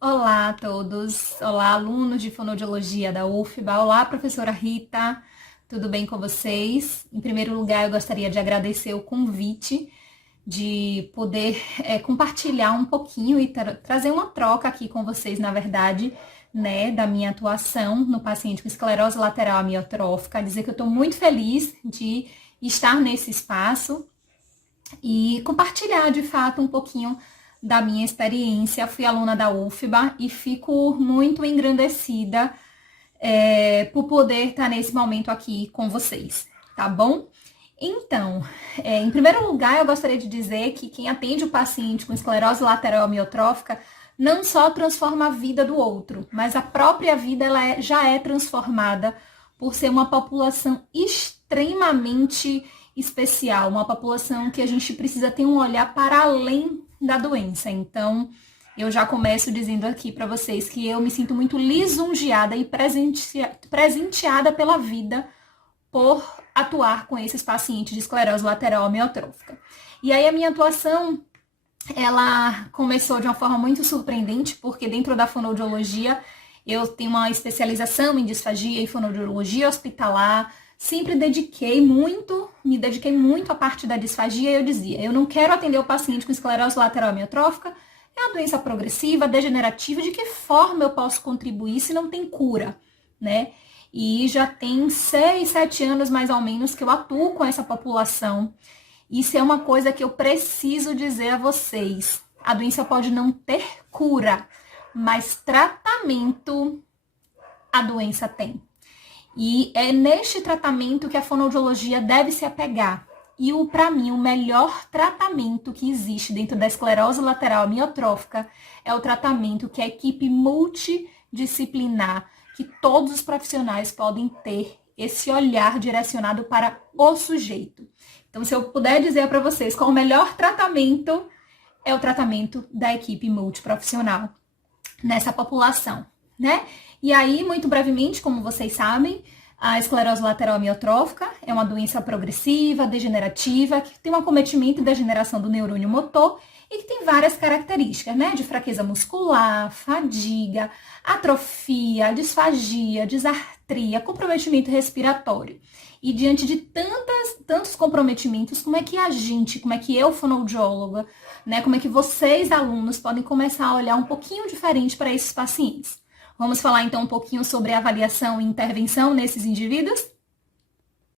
Olá a todos, olá alunos de fonoaudiologia da UFBA, olá professora Rita, tudo bem com vocês? Em primeiro lugar, eu gostaria de agradecer o convite de poder compartilhar um pouquinho e trazer uma troca aqui com vocês, na verdade, né, da minha atuação no paciente com esclerose lateral amiotrófica, dizer que eu estou muito feliz de estar nesse espaço e compartilhar de fato um pouquinho da minha experiência. Fui aluna da UFBA e fico muito engrandecida por poder estar nesse momento aqui com vocês, tá bom? Então, em primeiro lugar, eu gostaria de dizer que quem atende o paciente com esclerose lateral amiotrófica não só transforma a vida do outro, mas a própria vida já é transformada por ser uma população extremamente especial, uma população que a gente precisa ter um olhar para além da doença. Então, eu já começo dizendo aqui para vocês que eu me sinto muito lisonjeada e presenteada pela vida por atuar com esses pacientes de esclerose lateral amiotrófica. E aí a minha atuação, ela começou de uma forma muito surpreendente, porque dentro da fonoaudiologia eu tenho uma especialização em disfagia e fonoaudiologia hospitalar. Sempre me dediquei muito à parte da disfagia e eu dizia, eu não quero atender o paciente com esclerose lateral amiotrófica, é uma doença progressiva, degenerativa, de que forma eu posso contribuir se não tem cura, né? E já tem 6, 7 anos mais ou menos que eu atuo com essa população. Isso é uma coisa que eu preciso dizer a vocês. A doença pode não ter cura, mas tratamento a doença tem. E é neste tratamento que a fonoaudiologia deve se apegar. E para mim, o melhor tratamento que existe dentro da esclerose lateral amiotrófica é o tratamento que a equipe multidisciplinar, que todos os profissionais podem ter esse olhar direcionado para o sujeito. Então, se eu puder dizer para vocês qual o melhor tratamento, é o tratamento da equipe multiprofissional nessa população, né? E aí, muito brevemente, como vocês sabem, a esclerose lateral amiotrófica é uma doença progressiva, degenerativa, que tem um acometimento e degeneração do neurônio motor e que tem várias características, né? De fraqueza muscular, fadiga, atrofia, disfagia, disartria, comprometimento respiratório. E diante de tantos comprometimentos, como é que eu, fonoaudióloga, né? Como é que vocês, alunos, podem começar a olhar um pouquinho diferente para esses pacientes? Vamos falar então um pouquinho sobre avaliação e intervenção nesses indivíduos?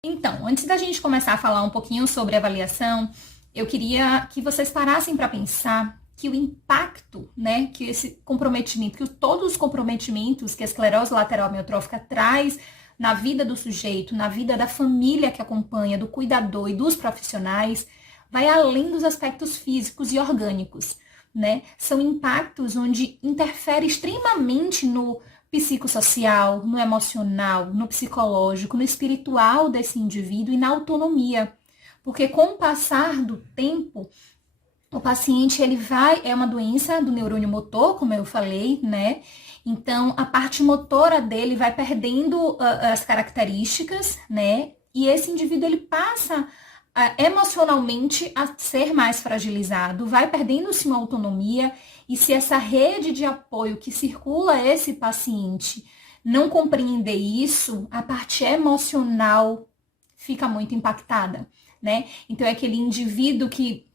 Então, antes da gente começar a falar um pouquinho sobre avaliação, eu queria que vocês parassem para pensar que o impacto, né, que esse comprometimento, que todos os comprometimentos que a esclerose lateral amiotrófica traz na vida do sujeito, na vida da família que acompanha, do cuidador e dos profissionais, vai além dos aspectos físicos e orgânicos. Né? São impactos onde interfere extremamente no psicossocial, no emocional, no psicológico, no espiritual desse indivíduo e na autonomia. Porque com o passar do tempo, o paciente é uma doença do neurônio motor, como eu falei, né? Então, a parte motora dele vai perdendo as características, né? E esse indivíduo, ele passa emocionalmente a ser mais fragilizado, vai perdendo sua autonomia, e se essa rede de apoio que circula esse paciente não compreender isso, a parte emocional fica muito impactada, né? Então é aquele indivíduo que,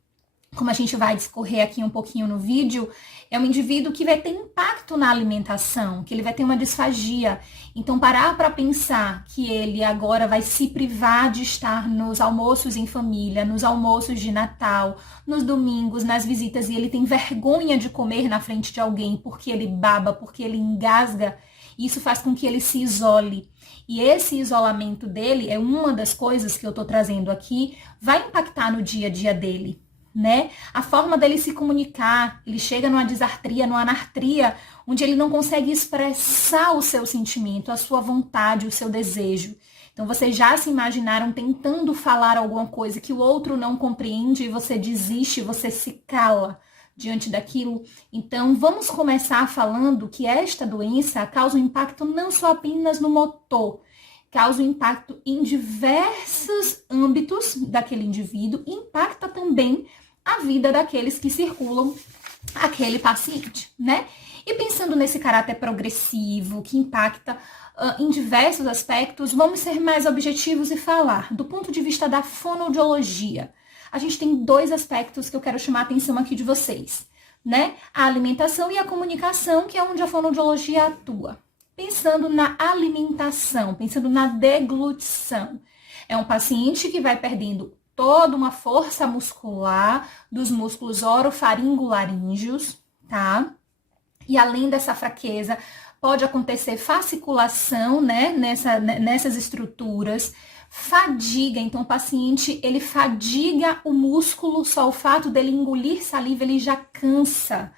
como a gente vai discorrer aqui um pouquinho no vídeo, é um indivíduo que vai ter impacto na alimentação, que ele vai ter uma disfagia. Então, parar para pensar que ele agora vai se privar de estar nos almoços em família, nos almoços de Natal, nos domingos, nas visitas, e ele tem vergonha de comer na frente de alguém porque ele baba, porque ele engasga, isso faz com que ele se isole. E esse isolamento dele é uma das coisas que eu estou trazendo aqui, vai impactar no dia a dia dele. Né? A forma dele se comunicar, ele chega numa disartria, numa anartria, onde ele não consegue expressar o seu sentimento, a sua vontade, o seu desejo. Então, vocês já se imaginaram tentando falar alguma coisa que o outro não compreende e você desiste, você se cala diante daquilo? Então, vamos começar falando que esta doença causa um impacto não só apenas no motor, causa um impacto em diversos âmbitos daquele indivíduo e impacta também a vida daqueles que circulam aquele paciente, né? E pensando nesse caráter progressivo, que impacta em diversos aspectos, vamos ser mais objetivos e falar do ponto de vista da fonoaudiologia. A gente tem 2 aspectos que eu quero chamar a atenção aqui de vocês, né? A alimentação e a comunicação, que é onde a fonoaudiologia atua. Pensando na alimentação, pensando na deglutição. É um paciente que vai perdendo toda uma força muscular dos músculos orofaringolaríneos, tá? E além dessa fraqueza, pode acontecer fasciculação, né, nessas estruturas, fadiga, então o paciente, ele fadiga o músculo, só o fato dele engolir saliva, ele já cansa,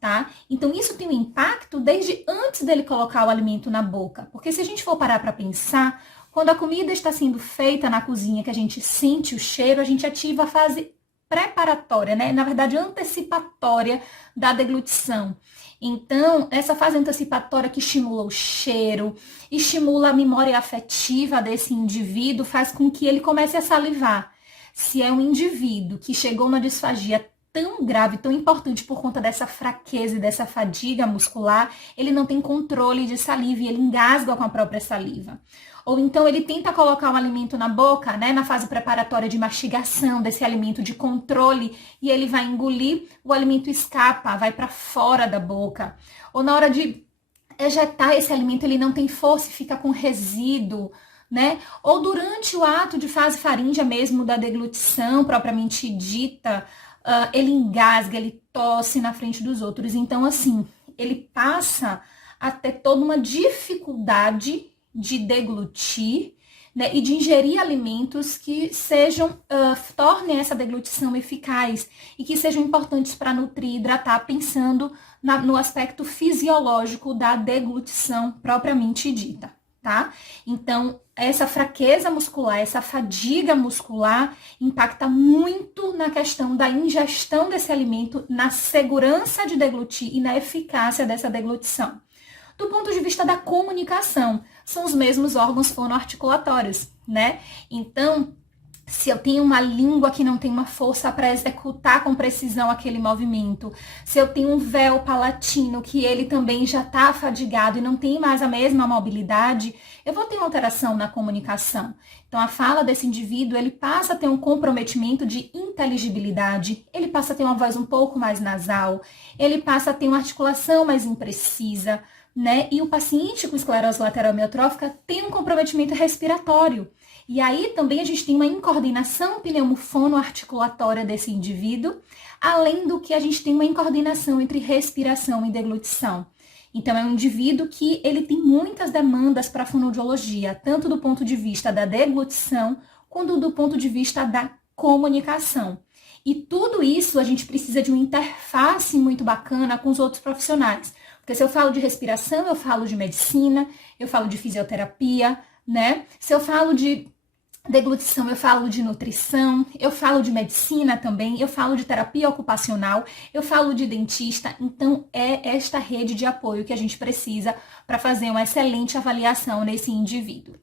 tá? Então isso tem um impacto desde antes dele colocar o alimento na boca, porque se a gente for parar para pensar, quando a comida está sendo feita na cozinha, que a gente sente o cheiro, a gente ativa a fase preparatória, né? Na verdade, antecipatória da deglutição. Então, essa fase antecipatória que estimula o cheiro, estimula a memória afetiva desse indivíduo, faz com que ele comece a salivar. Se é um indivíduo que chegou numa disfagia tão grave, tão importante por conta dessa fraqueza e dessa fadiga muscular, ele não tem controle de saliva e ele engasga com a própria saliva. Ou então ele tenta colocar um alimento na boca, né, na fase preparatória de mastigação desse alimento, de controle, e ele vai engolir, o alimento escapa, vai para fora da boca. Ou na hora de ejetar esse alimento, ele não tem força e fica com resíduo, né? Ou durante o ato de fase faríngea mesmo da deglutição propriamente dita, ele engasga, ele tosse na frente dos outros. Então, assim, ele passa a ter toda uma dificuldade de deglutir, né, e de ingerir alimentos que sejam, tornem essa deglutição eficaz e que sejam importantes para nutrir e hidratar, pensando no aspecto fisiológico da deglutição propriamente dita, tá? Então, essa fraqueza muscular, essa fadiga muscular impacta muito na questão da ingestão desse alimento, na segurança de deglutir e na eficácia dessa deglutição. Do ponto de vista da comunicação, são os mesmos órgãos fonoarticulatórios, né? Então, se eu tenho uma língua que não tem uma força para executar com precisão aquele movimento, se eu tenho um véu palatino que ele também já está fadigado e não tem mais a mesma mobilidade, eu vou ter uma alteração na comunicação. Então, a fala desse indivíduo, ele passa a ter um comprometimento de inteligibilidade, ele passa a ter uma voz um pouco mais nasal, ele passa a ter uma articulação mais imprecisa, né? E o paciente com esclerose lateral amiotrófica tem um comprometimento respiratório. E aí também a gente tem uma incoordenação pneumofonoarticulatória desse indivíduo, além do que a gente tem uma incoordenação entre respiração e deglutição. Então é um indivíduo que ele tem muitas demandas para a fonoaudiologia, tanto do ponto de vista da deglutição, quanto do ponto de vista da comunicação. E tudo isso a gente precisa de uma interface muito bacana com os outros profissionais. Porque se eu falo de respiração, eu falo de medicina, eu falo de fisioterapia, né? Se eu falo de deglutição, eu falo de nutrição, eu falo de medicina também, eu falo de terapia ocupacional, eu falo de dentista. Então, é esta rede de apoio que a gente precisa para fazer uma excelente avaliação nesse indivíduo.